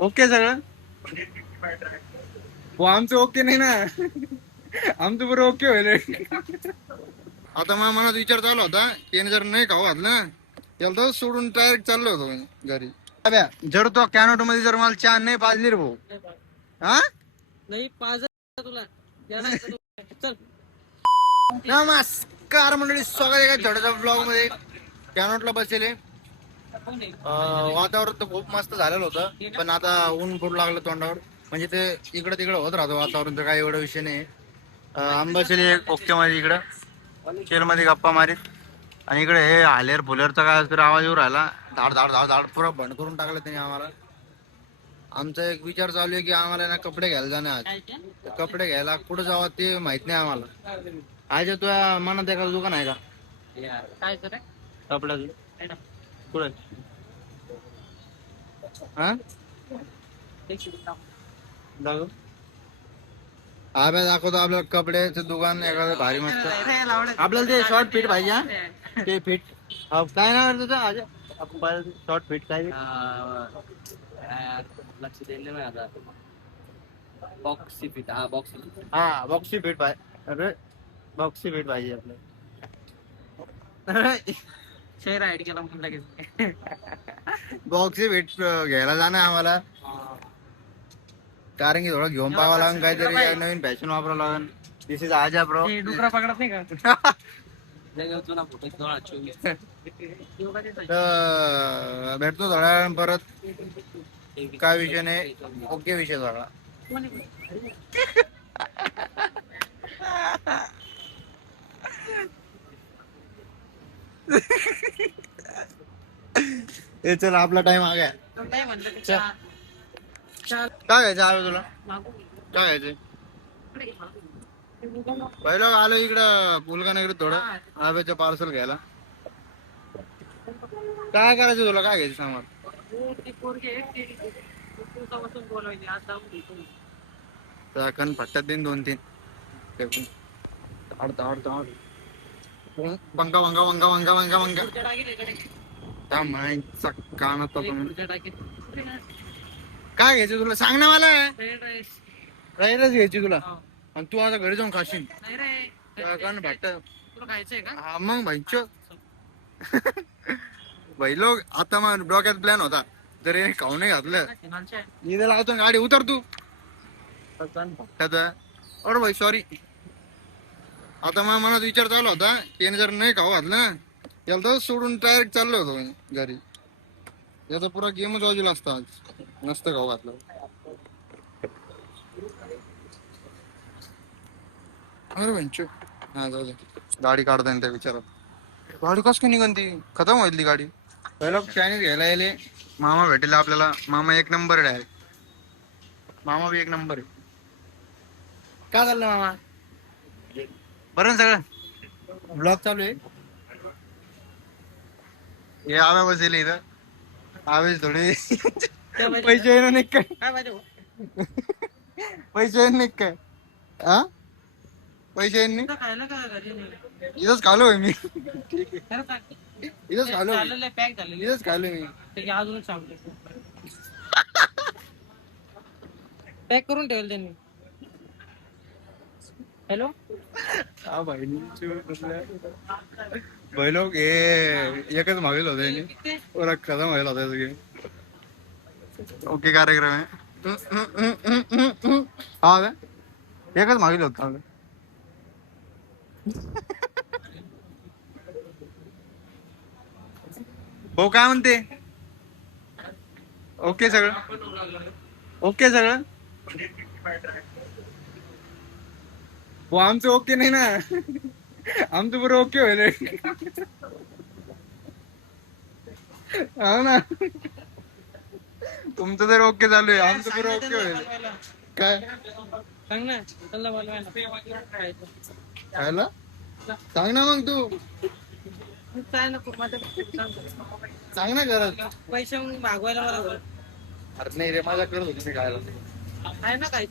Okay सगळं. हो आमचं ओके नाही ना. आमचं बरं ओके होईल. आता मला मनात विचार चालू होता की जर नाही खाऊ घातलं त्याला तर सोडून डायरेक्ट चाललो होतो मी घरी. अबे, जर तो कॅनोट मध्ये जर मला चहा नाही पाजली रे भाऊ. हा नाही पाज तुला चल. नमस्कार मंडळी, स्वागत आहे का छोट्याच्या ब्लॉग मध्ये. कॅनोटला बसले. वातावरण तर खूप मस्त झालेलं होतं, पण आता ऊन खूप लागलं तोंडावर. म्हणजे ते इकडे तिकडे होत राहतं वातावरण, तर काही एवढा विषय नाही. आंबाशेली ओक्यामध्ये इकडं शेलमध्ये गप्पा मारीत, आणि इकडे हे हालेर फुलेरचा काय तर आवाज येऊ राहिला. धाड धाड धाड धाड पुरा बंद करून टाकलं त्यांनी आम्हाला. आमचा एक विचार चालू आहे की आम्हाला ना कपडे घ्यायला जाणे आज. कपडे घ्यायला कुठं जावं ते माहित नाही आम्हाला. आज तुझ्या मनात एखादं दुकान आहे का काय तर कपड्याचं? कुठे? हा दाखव. हा बे दाखवतो आपल्याला कपड्याचं दुकान एखादं भारी मस्त. आपल्याला ते शॉर्ट फिट पाहिजे. हा ते फिट काय नाव तुझं आज आपण शॉर्ट फिट काय लक्ष दिलं नाही आता. Boxy fit. हा बॉक्सी. हा बॉक्सी फिट पाहिजे. अरे बॉक्सी फिट पाहिजे आपल्याला. शेअर ऍड केला म्हणून लगेच. बॉक्सी फिट घ्यायला जाणं आम्हाला, कारण की थोडं घेऊन पाहावं लागेल, काहीतरी नवीन फॅशन वापरावं लागेल. दिस इज आजा ब्रो. डुकरा पकडत नाही का? भेटतो थोड्या वेळानं परत. काय विषय नाही, ओके विषय सगळा. हे चल आपला टाइम आ गया. काय घ्यायचं आवे तुला? काय घ्यायचंय? पहिलं आलो इकडं पुलगाना इकडे थोडं आव्याचं पार्सल घ्यायला. काय करायचं तुला? काय घ्यायचं सामान? कण फट्ट्यात देईन 2-3. आडता आडता आड वंगा वंगा वंगा वंगा वंगा वंगा त्या माईचा कानात काय घ्यायचं तुला? सांग ना मला. राईडच घ्यायची तुला, आणि तू आता घरी जाऊन खाशील. कण फट्ट हा मग भाईच. भाई लोक आता मग डोक्यात प्लॅन होता, जर हे खाऊ नाही घातलं इथे लावतो गाडी उतर तू. अरे भाई सॉरी. आता मला मनात विचार चालू होता की जर नाही खाऊ घातलं त्याला तर सोडून डायरेक्ट चाललो होतो मी घरी. याचा पुरा गेमच बाजूला असता आज नसतं खाऊ घातलं. अरे भाई हा जाऊ दे, गाडी काढता त्या विचारात. गाडी कस काय निघन ती? खतम होईल ती गाडी. पहिला चायनीज घ्यायला येले. मामा भेटेल आपल्याला. मामा एक नंबर आहे डायरेक्ट. मामा बी एक नंबर आहे. काय चाललं मामा? बरं ना सगळं? ब्लॉग चालू आहे. हे आव्या बसेल इथं. आवेश थोडे पैसे येणार नाही काय? पैसे येणार नाही काय? हा पैसे येणार नाही. इथंच खालोय मी. इथंच खालो. इथंच खालो मी. अजून सांगतो. पॅक करून ठेवलं त्यांनी. हॅलो हा भाई भाई लोक हे एकच मागेल होते और खतम व्हायला होता सगळे. ओके कार्यक्रम आहे. हा का? एकच मागेल होता. भाऊ काय म्हणते? ओके सगळं? ओके सगळं? हो आमचं ओके नाही ना. आमचं बरं ओके होईल. हा ना, तुमचं तर ओके चालू आहे, आमचं बरं ओके होईल. काय सांग ना त्यांना बोलवायला. खायला सांग ना मग तू. सांग ना घरात. पैसे मागवायला मला. अरे नाही रे, माझ्या करत होती मी खायला. आहे ना काय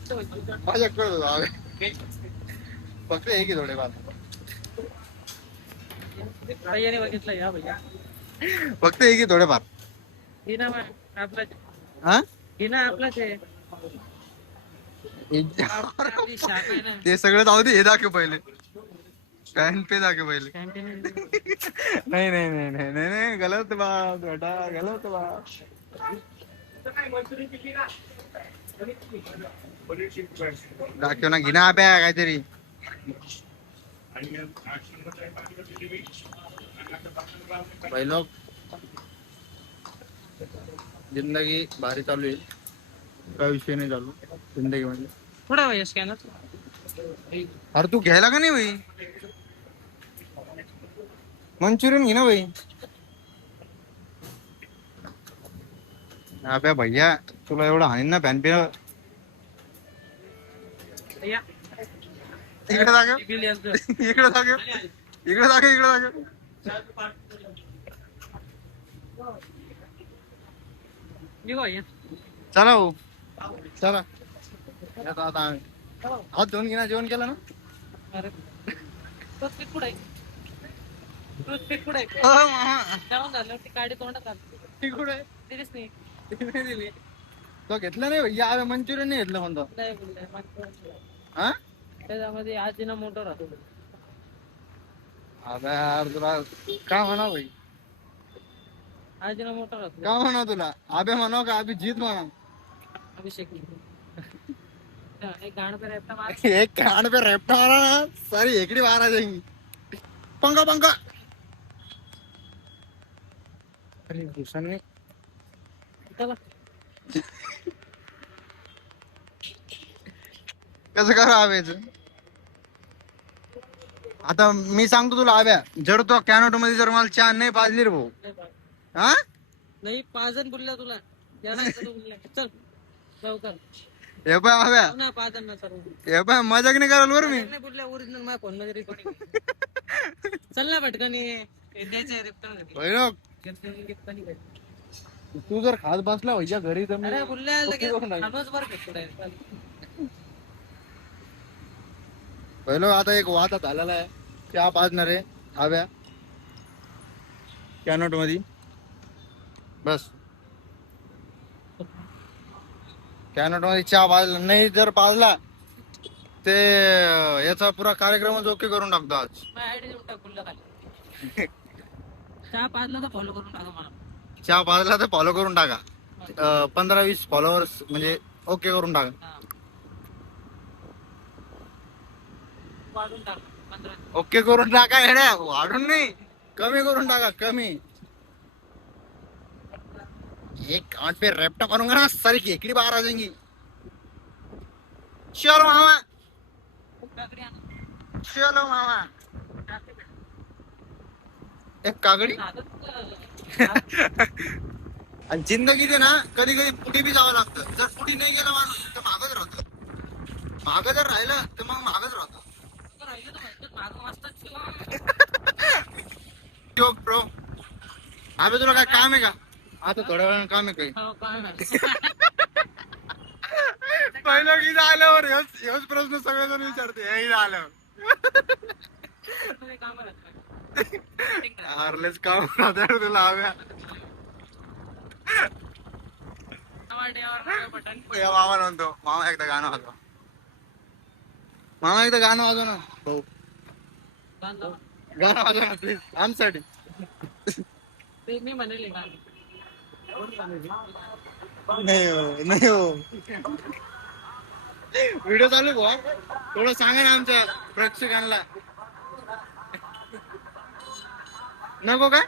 माझ्या करत होता फक्त हे की थोडे बात. भैयाने बघितलं या भैया. फक्त हे की थोडेफार. ही ना आपला हा हे ना आपलाच आहे. आपली शाप आहे ना. ते सगळं जाऊ दे, हे दाखव पहिले. पॅन पे दाखव पहिले. कॅन्टीन नाही नाही नाही नाही नाही नाही, गलत बात बेटा, गलत बात. दाखव ना, घिना आप्या काहीतरी. पहिलो जिंदगी भारी चालू आहे, काय विषय नाही चालू जिंदगी मध्ये. थोडा वेळ स्कॅनर. अरे तू घ्यायला का नाही भाई? मंचुरियन घे ना भाई. अबे भैया, तुला एवढं हाणीन ना पॅन पे. या इकडे दाखव, बिल यांचं. इकडे दाखव, इकडे दाखव, इकडे दाखव. निघो या. चला हो, चला. आता आता हात धुवून घे ना, जेवण केलं ना? अरे टूथपिक कुठे आहे? टूथपिक कुठे आहे? मामा जाऊन झालं ती काडी तोंडात घाल. ती कुठे दिलीच नाही. दिली? तो घेतला नाही भैया, अबे मंचुरियन नाही घेतलं म्हणतो. नाही बोलले मागचं. हा? त्याच्यामध्ये आजीना मोटर राहतो. अबे यार, तुला काय म्हणा भाई, आजीना मोटर राहतो. काय म्हणा तुला? अबे म्हणाव का अभि जीत म्हणा? अभिषेक एक गाणं पे रॅपटा मार. एक कान पे रेपटा मारा ना, सारी एकड़ी बाहर आ जाएंगी. पंखा पंखा. अरे भूषण ने चला. कसं करा आव्याचं? आता मी सांगतो तुला आव्या, जर तो कॅनोट मध्ये जर मला चहा नाही पाजली रे भाऊ, हा? नाही पाजन बोलल्या तुला. याला बोलल्या. चल लवकर. हे पाय आव्या, ना पाजन ना सर्व. हे पाय मजाक नाही कराल बरं मी. नाही बोलल्या ओरिजिनल माझ्या फोन मध्ये रेकॉर्डिंग. चल ना पटकन ये. द्यायचं भैरव, तू जर खात बसला भैया घरी तर मी अरे बोलल्या ओके करून टाकेन. खानच बरं भेटतो direct. पहिलं आता एक वाद झालेला आहे, चहा पाजणार आहे आव्या कॅनोट मध्ये. बस कॅनोट मध्ये चहा पाजला नाही, जर पाजला ते याचा पुरा कार्यक्रमच ओके करून टाकतो आज. माझ्या आयडी देऊन टाक बोलल्या खाली. चहा पाजला तर फॉलो करून टाका मला. चहा पाजला तर फॉलो करून टाका. 15-20 फॉलोअर्स म्हणजे ओके करून टाका. हा. वाढून टाक 15. ओके करून टाका, हेड्या वाढून नाही, कमी करून टाका, कमी. एक आठ पे रेपटा मारूंगा ना, सारी केकड़ी बाहर आ जाएंगी. चलो मामा, चलो मामा. एक कागडी. आणि जिंदगीत आहे ना, कधी कधी पुढे बी जावं लागतं. जर पुढे नाही गेला माणूस तर मागच राहतो. मागं जर राहिलं तर मग मागच राहतो. ब्रो, अबे तुला काय काम आहे का? आता थोड्या वेळानं काम आहे काही? पहिलं की आल्यावर हेच प्रश्न सगळेजण विचारते, हे आल्यावर हारलेच काम राहते तुला हव्या. या मामा म्हणतो, मामा एकदा गाणं वाजवा, मामा एकदा गाणं वाजव ना भाऊ, गाणं वाजव ना प्लीज आमच्यासाठी. मी म्हणले नाही हो, नाही हो, व्हिडिओ चालू भाऊ, थोडं सांगा ना आमच्या प्रेक्षकांना. नको काय?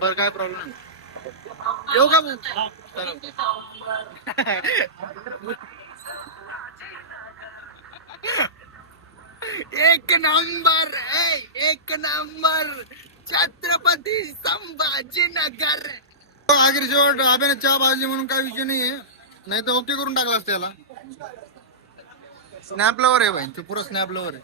बर काय प्रॉब्लेम नाही, येऊ का मग? एक नंबर, एक नंबर छत्रपती संभाजीनगर. आखिर शेवट आब्याने चहा भाजली म्हणून काय विषय नाहीये, नाही तर ओके करून टाकला असतं त्याला. स्नॅप लवर आहे भाई, तू पुरा स्नॅप लवर आहे.